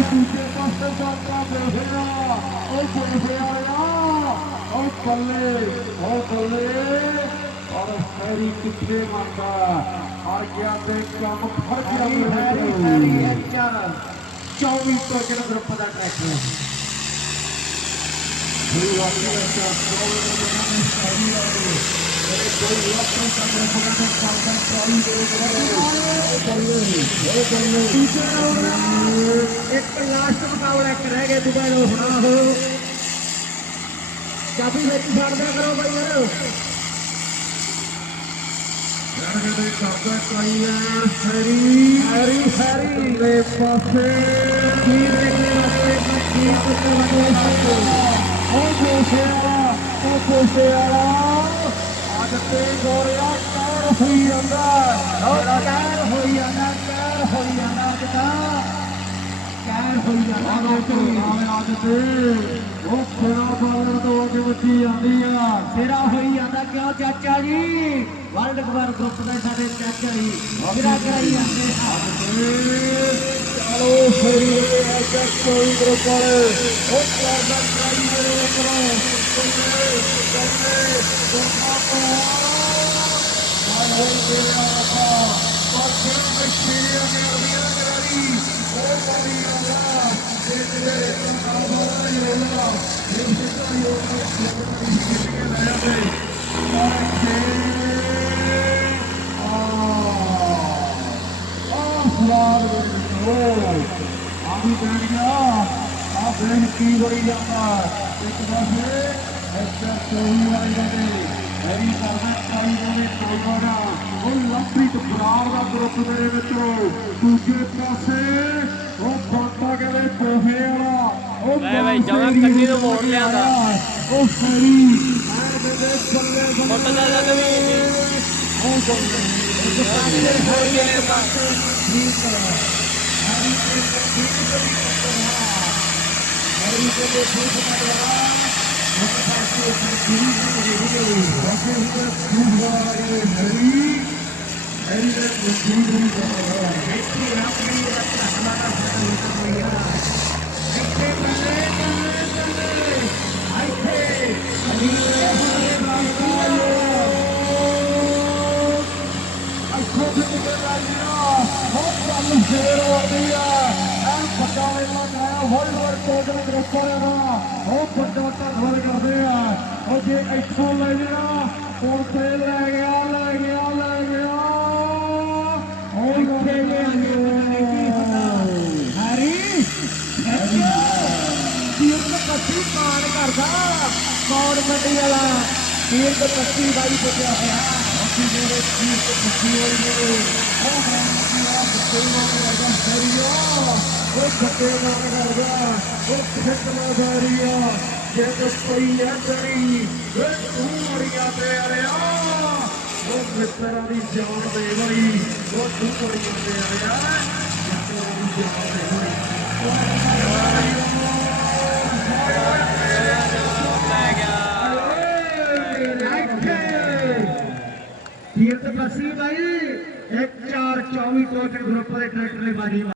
ਵੀ ਦੂਜੇ ਪਾਸੇ ਜਾਂਦਾ ਦੇਖਿਆ ਉਹ ਦੇਖਿਆ ਆ ਉਹ ਬੱਲੇ ਉਹ ਬੱਲੇ ਔਰ ਹੈਰੀ ਕਿੱਥੇ ਮੰਨਦਾ ਹਰ ਗਿਆ ਤੇ ਕੰਮ ਫੜ ਗਿਆ ਹੈਰੀ ਹੈਰੀ ਐਚਆਰ 24 ਤੋਂ ਜਿਹੜਾ ਗਰੁੱਪ ਦਾ ਟਰੈਕ ਹੈ ਕੋਈ ਵਾਕੀ ਵਿੱਚ ਕੋਈ ਨਹੀਂ ਸਹੀ ਆ ਇਹ ਕੋਈ ਲੱਖਾਂ ਸੰਗਰ ਫਗਾਂ ਦੇ ਕਰਦਾ ਚਾਹੀ ਦੇ ਉਹ ਬੱਲੇ ਉਹ ਬੱਲੇ ਦੂਜੇ ਰਾਉਂਡ ਇੱਕ ਲਾਸਟ ਮੁਕਾਬਲਾ ਇੱਕ ਰਹਿ ਗਿਆ ਦੁਬਾਰਾ ਨੂੰ ਸੁਣਾ ਹੋ ਚਾਬੀ ਵਿੱਚ ਛੱਡਦਾ ਕਰੋ ਬਾਈ ਯਾਰ ਰਣਗੇ ਦੇ ਕਰਦਾ ਚਾਹੀ ਹੈ ਹੈਰੀ ਹੈਰੀ ਹੈਰੀ ਦੇ ਪਾਸੇ ਕੀ ਦੇਖਣੇ ਵਾਸਤੇ ਕੀ ਕੁੱਤੇ ਵਾਲੇ ਸਾਡੇ ਉਹ ਕੋਸ਼ਿਆ ਉਹ ਕੋਸ਼ਿਆ ਅੱਜ ਤੇ ਗੋਰਿਆ ਕਹਿਰ ਹੋਈ ਜਾਂਦਾ। ਕਹਿਰ ਹੋਈ ਜਾਂਦਾ ਕਹਿਰ ਹੋਈ ਜਾਂਦਾ ਕਿਤਾ ਕਹਿਰ ਹੋਈ ਜਾਂਦਾ ਆਹ ਤੇ ਅੱਜ ਤੇ ਉਹ ਖੇੜਾ ਬਾਲਣ ਤੋਂ ਅੱਗੇ ਵੱਜੀ ਜਾਂਦੀ ਆ। ਸਿਰਾ ਹੋਈ ਜਾਂਦਾ ਕਿਉਂ ਚਾਚਾ ਜੀ? ਵਰਲਡ ਕਪ ਗਰੁੱਪ ਦਾ ਸਾਡੇ ਚਾਚਾ ਜੀ। ਸਿਰਾ ਕਰਾਈ ਜਾਂਦੇ ਆ। ਚਲੋ ਫੇਰੀ ਦੇ ਕੋਈ ਗਰੁੱਪ ਵਾਲੇ ਉਹ ਕਰਦਾ ਟਰਾਈ ਮੇਰੇ ਕਰੋ ਕੰਨੇ ਕੰਨੇ ਦੋਹਾਂ ਤੋਂ ਮਾਰ ਤੇਰਾ ਆਪਾ ਪਰ ਫਿਰ ਨੇ ਅਰਬੀਆਂ ਕਰਾਰੀ ਉਹ ਪਾਣੀ ਆਲਾ ਤੇ ਤੇਰੇ ਕੰਮ ਵਾਲਾ ਯੋਲਾ ਇਹ ਸਿੱਧਾ ਯੋਲਾ ਇਹ ਲਾਇਆ ਤੇ ਪਰ ਆ ਆ ਸਵਾਲ ਵਿੱਚ ਆ ਵੀ ਬੈਠ ਗਿਆ। ਆ ਬੈਠ ਕੀ ਹੋਈ ਜਾਂਦਾ ਇੱਕ ਪਾਸੇ ਐਸਾ ਕੋਈ ਵਾਲੀ ਦੇ ਐਰੀ ਕਰਦਾ ਕਾਈ ਦੇ ਕੋਲਵਾਰਾ ਉਹ ਲੰਬੀਤ ਬਰਾੜ ਦਾ ਗਰੁੱਪ ਦੇ ਵਿੱਚੋਂ ਦੂਜੇ ਪਾਸੇ ਉਹ ਬਾਟਾ ਕਹਿੰਦੇ ਕੋਹੇ ਵਾਲਾ। ਉਹ ਲੈ ਬਈ, ਜਮਾਂ ਕੰਨੀ ਨੂੰ ਮੋੜ ਲਿਆਂਦਾ। ਉਹ ਫਰੀ ਐ ਦੇ ਬੱਲੇ ਬੱਲੇ ਫੁੱਟ ਜਾ ਜਾ ਵੀ। ਉਹ ਬੱਲੇ ਇੱਕ ਪਾਸੇ ਹੋਈ ਪਾਸੇ ਹੈ ਦੇ ਠੀਕ ਕਰੀ ਹਰੀ ਦੇ ਠੀਕ ਕਰਵਾ ਇੱਕ ਪਾਸੇ ਠੀਕ ਹੋਈ ਬਾਕੀ ਉਹ ਠੀਕ ਹੋ। ਰਹੀ ਹੈ ਹਰੀ ਹਰੀ ਦੇ ਠੀਕ ਨਹੀਂ ਕਰਵਾ ਇੱਥੇ ਆਪਣੀ ਰੱਖਣਾ ਹਮਾਰਾ ਸਾਡਾ ਮਿੱਤਰ ਹੋਈ ਆ ਇੱਥੇ ਬੱਲੇ ਬੱਲੇ ਬੱਲੇ ਇੱਥੇ ਅਲੀ ਦੇ ਬਾਬੂ ਅੱਖੋਂ ਤੇ ਨਿਕਲ ਆਈ ਆ ਬਹੁਤ ਚੱਲ ਫੇਰ ਆਉਂਦੀ ਆ ਐ ਵੱਡਾ ਵੇਲਾ ਕਰਾਇਆ ਵਰਲਡ ਵਾਰ ਕੋਡ ਦੇ ਗਰੁੱਪ ਵਾਲਿਆਂ ਦਾ ਉਹ ਵੱਡਾ ਧੰਨਵਾਦ ਕਰਦੇ ਆ ਉਹ ਜੇ ਇੱਥੋਂ ਲੈ ਲਿਆ ਹੁਣ ਤੇ ਲੈ ਗਿਆ ਲੈ ਗਿਆ ਲੈ ਗਿਆ ਉਹ ਇੱਥੇ ਜੇ ਅੰਗੇ ਕੀ ਹੁੰਦਾ ਹਰੀ ਅੱਛਾ ਤੀਰ ਤੇ ਕੱਟੀ ਮਾਰ ਕਰਦਾ ਕੌੜ ਗੱਡੀ ਵਾਲਾ ਤੀਰ ਤੇ ਕੱਟੀ ਬਾਈ ਪੁੱਟਿਆ ਹੋਇਆ ਅਸੀਂ ਜੇ ਕੋਈ ਆ ਮਿੱਤਰਾਂ ਦੀ ਜਾਨ ਦੇ ਬਈ ਉਹ ਤੂੰ ਮਰੀਆਂ ਤੇ ਅਰਿਆ ਮਿੱਤਰਾਂ ਦੀ ਜਾਨ ਦੇ ਬਈ ਲੈ ਗਿਆ ਤੀਰ ਤੇ ਬਾਈ 1 4 24 ਟੋਟਲ ਗਰੁੱਪ ਦੇ ਟਰੈਕਟਰ ਨੇ ਬਾਜੀ।